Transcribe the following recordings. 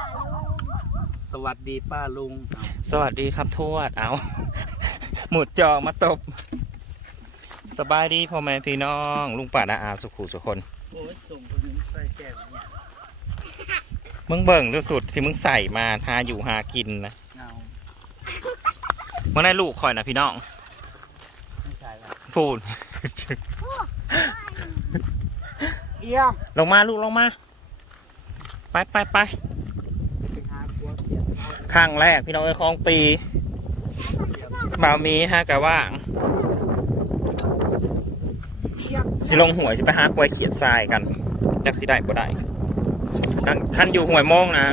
ป่าลุงสวัสดีป้าลุงสวัสดีครับทวดเอา หมุดจอมาตบ สบายดีพ่อแม่พี่น้อง ลุงป่านาอาสุขุสุคน โอ้ยส่งคนนึงใส่แก้วเนี่ยมึงเบิ่งดูสุดที่มึงใส่มาหาอยู่หากินนะเงามึงได้ลูกคอยนะพี่น้องไม่ใช่ละพูดเอี่ยมลงมาลูกลงมา ไปไปไปไปหาครัวเปลี่ยนเอา ข้างแรกพี่น้องเอ้ยของปีบ่าวมีฮะกะว่างสิลงหวยสิไปหาควยเขียดทรายกันจักสิได้บ่ได้อันคันอยู่หวยโมงนะ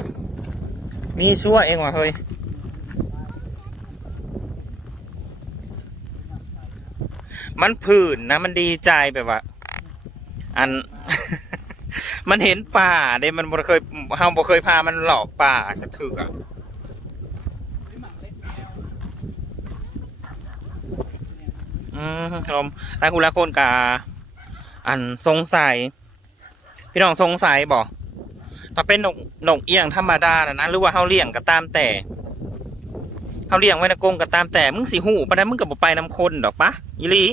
มีชั่วเองว่ะเฮ้ยมันผื่นนะมันดีใจแบบว่า อัน มันเห็นป่าเด้มันบ่เคยเฮาบ่เคยพามันหลอกป่าจะถืออะ อืมลมหลายคุณละคนกาอันสงสัย พี่น้องสงสัยบอกถ้าเป็นนกนกเอี้ยงธรรมดานะนะหรือว่าเฮาเลี้ยงก็ตามแต่เฮาเลี้ยงไว้ในกรงก็ตามแต่มึงสิหูปะนั้นมึงก็บ่ไปนำคนดอกปะอีหลี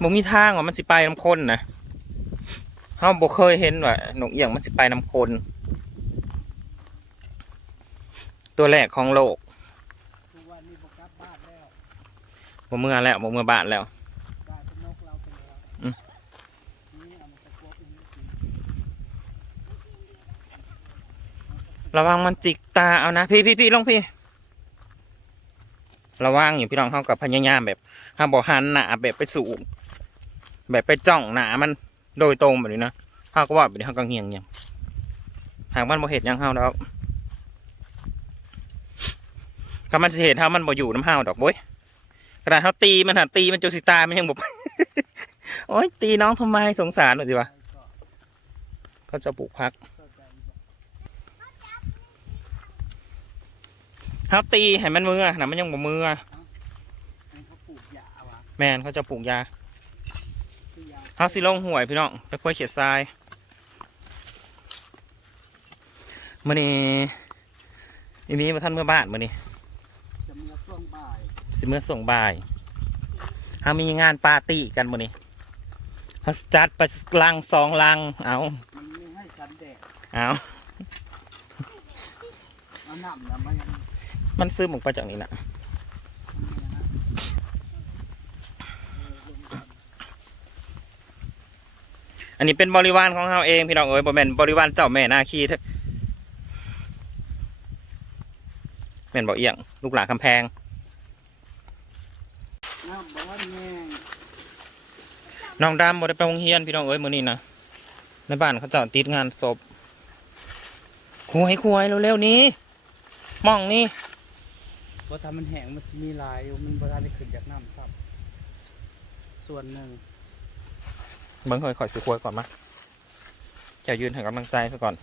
บ่มีทางว่ามันสิไปนำคนนะเฮาบ่เคยเห็นว่านกเอี้ยงมันสิไปนำคน ตัวแรกของโลกวันนี้บอกกลับบ้านแล้ว บ่เมื่อแล้วบ่เมื่อบ้านแล้วระวังมันจิกตาเอานะพี่พี่พี่ลงพี่ระวังอยู่พี่น้องเข้ากับพยายามแบบห้ามบอกหันหนาแบบไปสูงแบบไปจ้องหนามันโดยตรงแบบนี้นะเขาก็ว่าแบบนี้เขาก็เงียงเงียงหากมันบ่เห็ดยังเฮาแล้วก็มันเหตุเฮามันบ่อยู่น้ำเฮาดอกโว้ย กระดเฮาตีมันหันตีมันจนสิตายมันยังบ่โอ้ยตีน้องทำไมสงสารหน่อยสิวะก็จะปลูกพักเขาตีให้มันมือนะมันยังบ่มือให้เขาปลูกยาวะแมนเขาจะปลูกยาเฮาสิลงห่วยพี่น้องไปคุยเขียดทรายมื้อนี้อีนี้มาท่านเมื่อบ้านมื้อนี้ จะเมื่อช่วงบ่าย สิเมื่อส่งบ่ายเฮามีงานปาร์ตี้กันมื้อนี้เฮาจัดไปลังสองลัง เอาไม่ให้สันแดดเอาเอาหนำนะมันยังมันซื้อหมกไปจากนี้นะอันนี้เป็นบริวารของเฮาเองพี่น้องเอ้ยบ่แม่นบริวารเจ้าแม่นาคีเด้อแม่นบ่เอียง ลูกหลานคำแพง น้ำบอกว่าแม่งน้องดำบ่ได้ไปโรงเรียนพี่น้องเอ้ยมื้อนี้นะในบ้านเขาเจ้าติดงานศพคุยคุยเร็วๆนี้มองนี่ว่าถ้ามันแห้งมันสิมีลายอยู่มันบ่ทันได้ขึ้นจากน้ำซับส่วนหนึ่งเบิ่งค่อยขอยสิคุยก่อนมาเจะยืนให้กำลังใจซะก่อน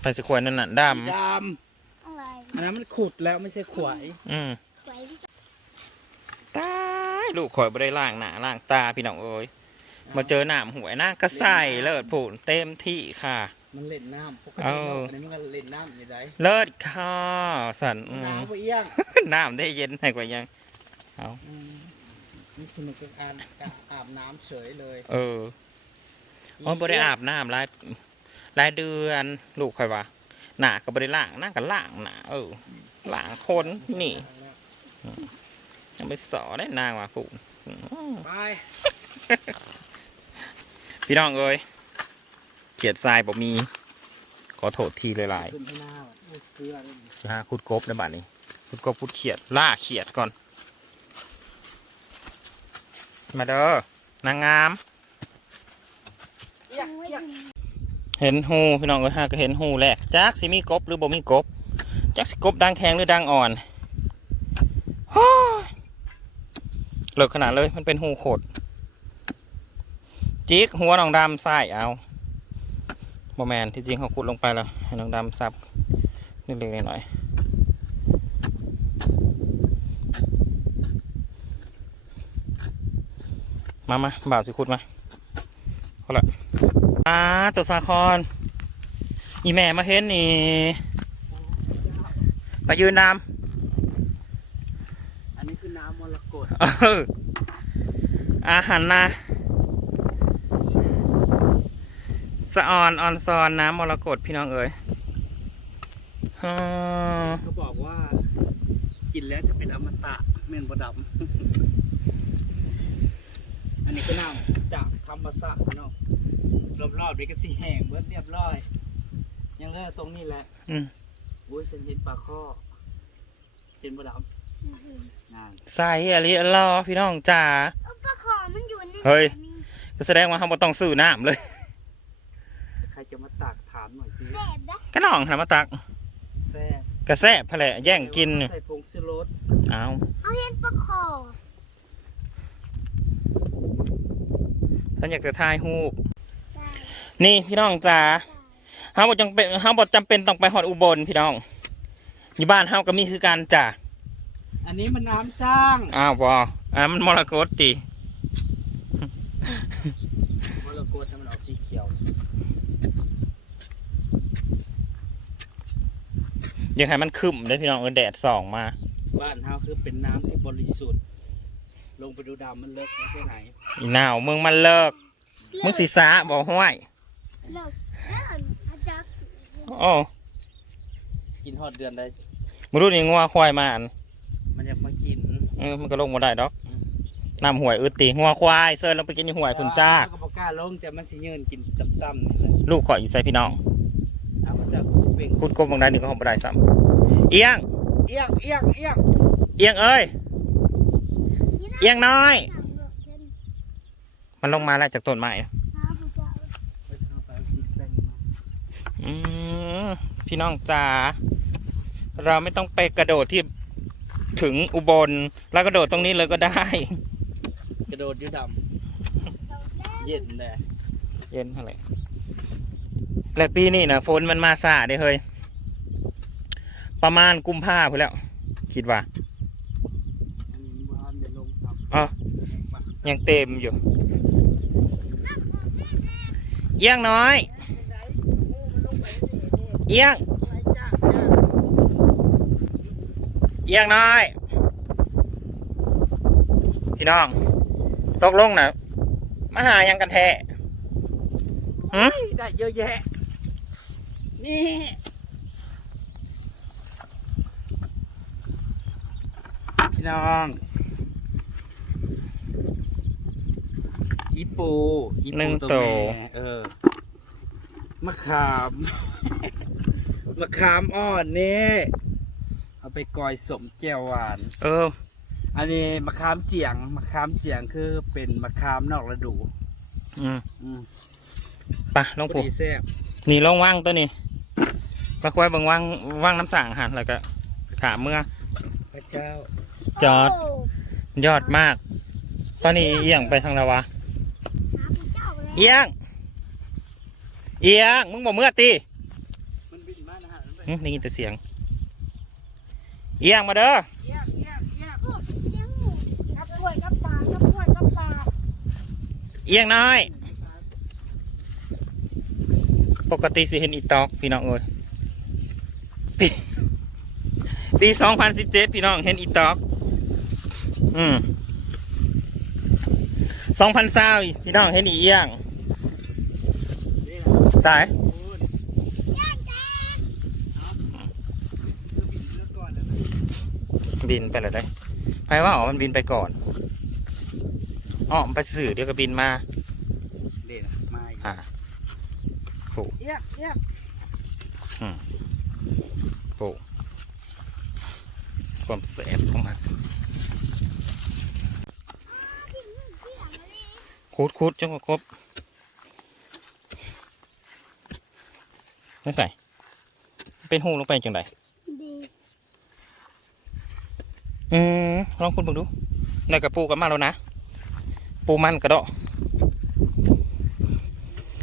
ไปสิคุยนั่นน่ะดดอะไรำอันนั้นมันขุดแล้วไม่ใช่ขวายำอืมไว้ตาย ลูกข่อยบ่ได้ล้างหน้าล้างตาพี่น้องเอ้ยมาเจอหนามหวยหน้าก็ใส่เลิศผูนเต็มที่ค่ะ มันเล่นน้ำปกติเอาเนาะอันนี้มันก็เล่นน้ำอยู่ได้เลิศค่ะสันอืมน้ำไปเอี้ยงน้ำได้เย็นให้กว่ายังเอาอืมมันสนุกกับการอาบน้ำเฉยเลยเอออ๋อบริอาบน้ำรายรายเดือนลูกใครวะหนาก็บริล่างหน้าก็ล่างหนาเออล่างคนนี่ ยังไปสอได้นางว่ะผู้อืมไป พี่น้องเอ้ยเขียดทรายบอกมี ขอโทษทีเลยหลายขึ้นให้หน้าว่ะโอ้ยเกลือเลยๆสิฮะคุดกบในบ้านนี้คุดกบคุดเขียด ล่าเขียดก่อน มาเด้อนางงามเอี้ยงเอี้ยงเห็นหูพี่น้องเอ้ยฮะก็เห็นหูแหลกจักสิมีกบหรือบ่มีกบจักสิกบดังแข็งหรือดังอ่อนโอ้ย เลิกขนาดเลยมันเป็นหูขด จิกหัวน้องดำใส่เอาบ่แมนที่จริงเขาขุดลงไปแล้วให้น้องดำซับนิดเล็กๆหน่อยมามาบ่าวสิขุดมาเอาละอ่าตัวสาครอีแม่มาเห็นนี่มายืนน้ำ รกตำเอออาหารนะสะออนออนซอนน้ำมรกตพี่น้องเอ๋ยอ๋อเขาบอกว่า กินแล้วจะเป็นอมตะเมนบดำอันนี้ก็น้ำจากธรรมศาสตร์เนาะรอบๆนี่ก็สีแห้งเบิดเรียบร้อย ยังเหลือตรงนี้แหละอืมอุ้ยฉันเห็นปลาข้อเห็นบดำงาน ใส่อะไรรอพี่น้องจ๋าปลาขอมันอยู่ในเฮ้ย ก็แสดงว่าเขาบ่ต้องซื้อน้ำเลย ใครจะมาตักถามหน่อยสิแบบนะก็น้องทำมาตัก แซ่กระแซะพะแหละแย่งกินใส่ผงชูรสเอาเอาเห็นปลาขอฉันอยากจะถ่ายรูปได้นี่พี่น้องจ๋าเฮาบ่จำเป็นเฮาบ่จำเป็นต้องไปฮอดอุบลพี่น้อง อยู่บ้านเฮาก็มีคือกันจ้ะ อันนี้มันน้ำสร้างอ้าวบ่อ่ามันมรกตติมรกตแต่มันออกสีเขียวอยังให้มันคึมได้อพี่น้องเออแดดส่องมา บ้านเฮาคือเป็นน้ำที่บริสุทธิ์ ลงไปดูดำมันเลิกไม่ไปไหนอีนาวมึงมันเลิก มึงสิสาบ่ห้วยเลิกเลิกอาจารย์โอ้กินฮอดเดือนได้มึงรู้นี่งัวควายมาอัน มันอยากมากิน เออมันก็ลงบ่ได้ดอกน้ำห่วยอึดติงัวควายเซิร์นลงไปกินในห่วยพุ่นจ้าเก็บอกกล้าลงแต่มันสิเยินกินต่ำๆนี่แหละลูกขอยอยู่ใส่พี่น้องเอามาจากเป่งคุดกบตรงนั้นนี่ก็คงบ่ได้ซ้ำเอียง เอียงเอียงเอียงเอียงเอ้ย เอียงน้อยหนังเลิกเล่นมันลงมาแล้วจากต้นไม้หาผู้เจ้าไปทางไปเอากินแป้งมาอืมพี่น้องจ๋าเราไม่ต้องไปกระโดดที่ ถึงอุบลแล้วกระโดดตรงนี้เลยก็ได้ กระโดดอยืดดเราำเล่นเย็นเลยเย็นเท่าไหร่และปีนี้นะฝนมันมาสาเด้เฮ้ยประมาณกุมภาพันธ์แล้ว คิดว่าอันนี้บ้านเดี๋ยวลงซับอ๋อยังเต็มอยู่เอียงน้อยเอียง เอียงน้อย พี่น้องตกลงนะมาหายังกันแท้หืมได้เยอะแยะ นี่พี่น้องอีปูอีหนึ่ปูงตัวโตแม่เออมะขาม มะขามอ่อนนี่เอา ไปกอยสมแก้วหวาน เออ อันนี้มะขามเจียงมะขามเจียงคือเป็นมะขามนอกฤดูอืมอืมไปลงพอผูดีแซ่บนี่ลงว่างตัวนี้มาควายเบางว่างว่างน้ำสั่งหันแล้วก็ขาเมื่อ พระเจ้า จอดโยอดมาก ตอนนี้เอียงไปทางละวะหาผู้เจ้าเลยเอียง เอียง มึงบอกเมื่อตีมันบินมานะฮะมันไปหึได้ยินแต่เสียง เอียงมาเด้อเอียงเอียงเอียงเอียงหมูกับกล้วยกับปลากับกล้วยกับปลาเอียงน้อย ปกติสิเห็นอีตอกพี่น้องเอ้ยปีปีสองพันสิบเจ็ดพี่น้องเห็นอีตอก อืมสองพันเศร้าพี่น้องเห็นอีเอียงนี่นะสาย คุณคือบินเรื่องก่อนแล้วนะ บินไปเลยได้ไปว่าอ๋อมันบินไปก่อนอ๋อมันไปสื่อเดี๋ยวก็บินมาเด่นมาอีกอ่าโอ้เอี้ยงเอี้ยงโหความแสบของมันคูดคูดจนกว่าครบไม่ใส่ เป็นหูลงไปจังได ดี อืมลองคุณเบิ่งดูได้กับปูกับมาแล้วนะ ปูมันกระโดะ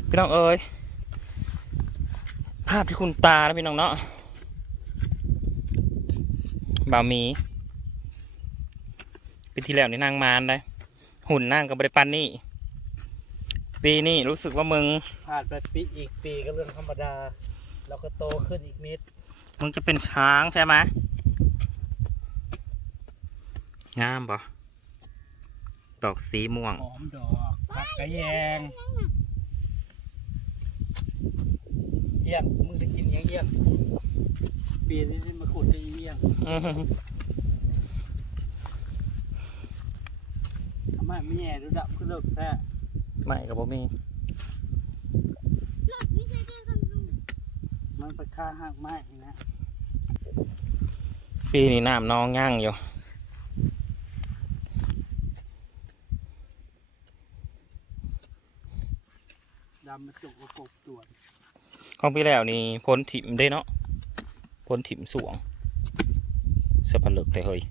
พี่น้องเอ้ยภาพที่คุณตาแล้วพี่น้องเนาะบ่าวหมีปีที่แล้วนี่นางมารได้หุ่นนางกับบริปันนี่ปีนี้รู้สึกว่ามึงผ่านไปปีอีกปีก็เรื่องธรรมดา เราก็โตขึ้นอีกนิด มึงจะเป็นช้างใช่ไหม งามปะดอกสีม่วง หอมดอกผักกระแยงเยี่ยงมึงจะกินยังเยี่ยงปีนี้ที่มาขุดจะเยี่ยงอื้อหือทำไมไม่แย่ดูดับขึ้นเลิกแท้ไม่กับผมมีมันไปฆ่าหักไม้นะ ปีนี้น้ำนองย่างอยู่ ดำมาจุกกระกบตรวจของพี่แล้วนี่พ้นถิ่มได้เนาะพ้นถิ่มสวงเสยผลึกแต่เฮ้ย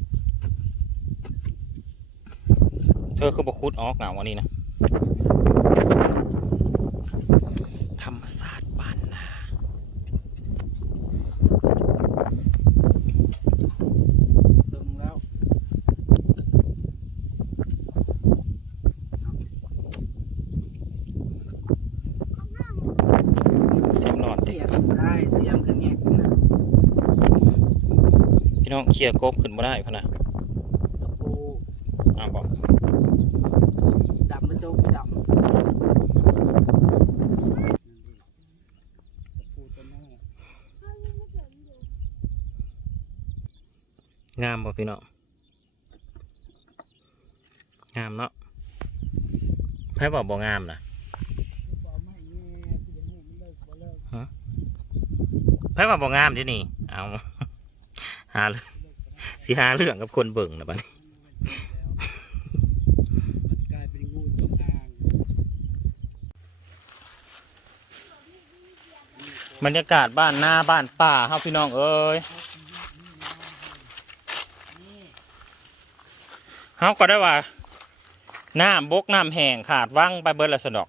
เธอคือบกคุดออกเหงาวันนี้นะธรรมศาสตร์บ้านนา เติมแล้ว เสียมนอน ดิได้เสียงคือแงกนะพี่น้องเคลียร์กบขึ้นมาได้พะนะตะปูอ้าวบอกดำมาจุกไปดำตะปูตัวแม่งามบ่พี่น้องงามเนาะไพ่บอกบอกง่ที่เดี๋ยวนี้มันเลิกบ่เลิกไพ่บอกบ่งามที่นี่ เอาหาสิหาเรื่องกับคนเบิ่งนะบัดนี้มันกลานบรรยากาศบ้านหน้าบ้านป่าเฮาพี่น้องเอ้ยเฮาก็ได้ว่าน้ำบกน้ำแห้งขาดว่างไปเบิดละสนอก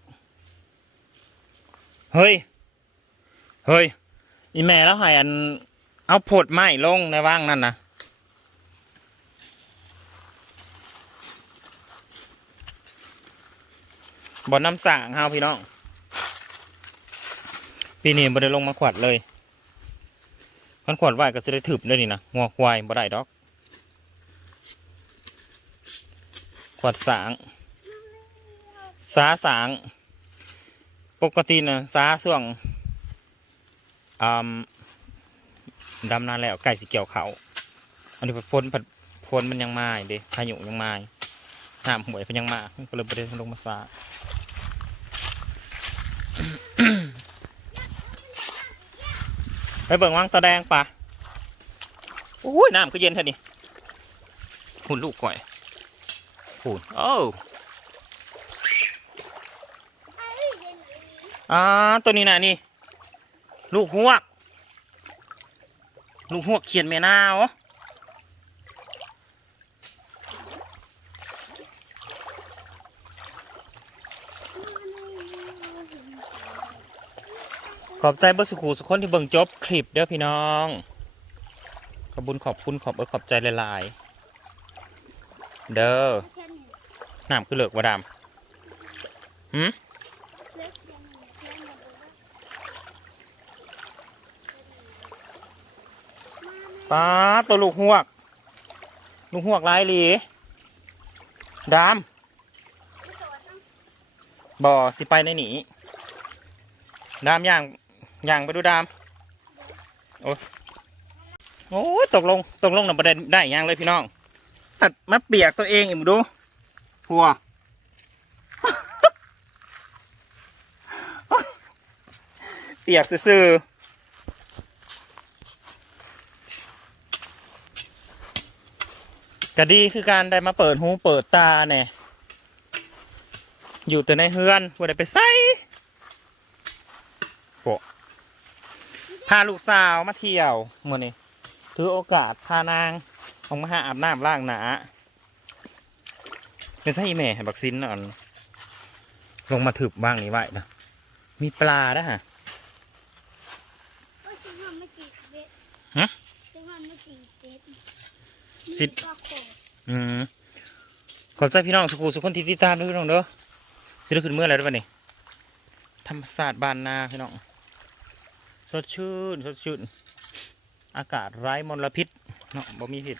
เฮ้ย เฮ้ย อีแม่แล้วให้อัน เอาผดไม้ลงในว่างนั่นนะบ่อน้ำสางเฮาพี่น้อง ปีนี้บ่ได้ลงมาขวัดเลยมันขวัดไหวก็จะได้ถึบเลยนี่นะงัวควายบ่ได้ดอก ขวัดสาง สาสาง ปกตินะสาส่วง ดำนานแล้วไก่สิเกี่ยวเขาอันนี้พ้นผัดพ้นมันยังมาอยู่เด้พายุยังมาอยู่น้ำหวยเพิ่นยังมาก็เลยบ่ได้ลงมาสาไปเบิ่งว่างตาแดงปะโอ้ยน้ำก็เย็นเท่านี้หุ่นลูกก่อยหุ่นโอ้อ่าตัวนี้นะนี่ ลูกหวก ลูกหวกเขียนเมนาวขอบใจบอร์สุขูสุคนที่เบิ่งจบคลิปเด้อพี่น้อง ขอบคุญขอบคุณขอบเออขอบใจหลายๆ เด้อน้ำคือเหลือกว่าดำหืม ปลาตัวลูกหวก ลูกหวกลายหลีดำบ่อสิไปในหนีดามย่างย่างไปดูดาม โอ้ยโอ้ตกลงตกลงนะประเด็นได้ย่างเลยพี่น้องตัดมาเปียกตัวเองอีกมึงดูหัวเปียกซื่อๆ ก็ดีคือการได้มาเปิดหูเปิดตาเนี่ยอยู่แต่ในเฮือนว่าได้ไปใส่โปะพาลูกสาวมาเที่ยวเมื่อนี้ถือโอกาสพานางออกมาหาอาบน้ำล้างหนาเป็นไส้แม่ให้บักซินอ่อนลงมาถึบบ้างนี้ไว้นะมีปลาด้วยฮะฮะ สิอืมขอบใจพี่น้องสุขุสุขคนที่ติดตามด้วยพี่น้องเด้อสิได้ขึ้นเมื่อไรด้วยวะนี่ธรรมศาสตร์บานนาพี่น้องสดชื่นสดชื่นอากาศไร้มลพิษเนาะบ่มีพิษ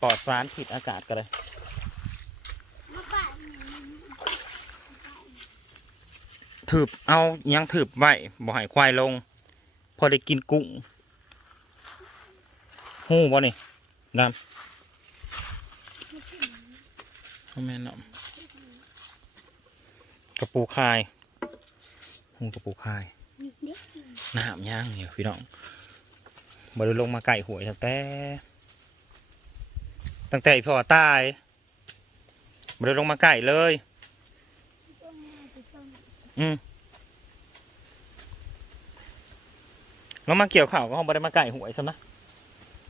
ปลอดสารพิษอากาศก็เลยถืบเอายังถืบไว้บ่ให้ควายลง พอได้กินกุ้งหูบ่นี่ ดำเอาแม่นเนาะกระปูคายหูกระปูคายน้ำย่างเนี่ยพี่น้องบ่ได้ลงมาไก่หวยตั้งแต่ ตั้งแต่อีพ่อตายบ่ได้ลงมาไก่เลย อืมแล้วมาเกี่ยวข่าวก็คงบ่ได้มาไก่หวยซ้ำนะ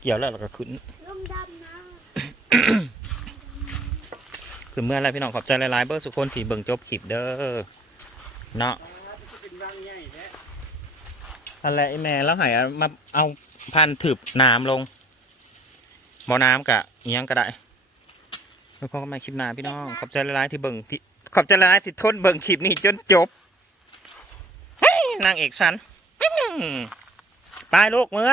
เกี่ยวแล้วเราก็ขึ้น ขึ้นเมื่อไรพี่น้องขอบใจหลายๆเบอร์สุกคนที่เบิ่งจบคลิปเด้อเนาะอะไรแม่แล้วหายมาเอาพันถืบน้ำลงบ่อน้ำกะอิหยังก็ได้แล้วพอกันใหมาคลิปหน้าพี่น้องขอบใจหลายๆที่เบิ่งที่ขอบใจหลายๆที่ทนเบิ่งคลิปนี้จนจบนางเอกฉันไปลูกเมื่อ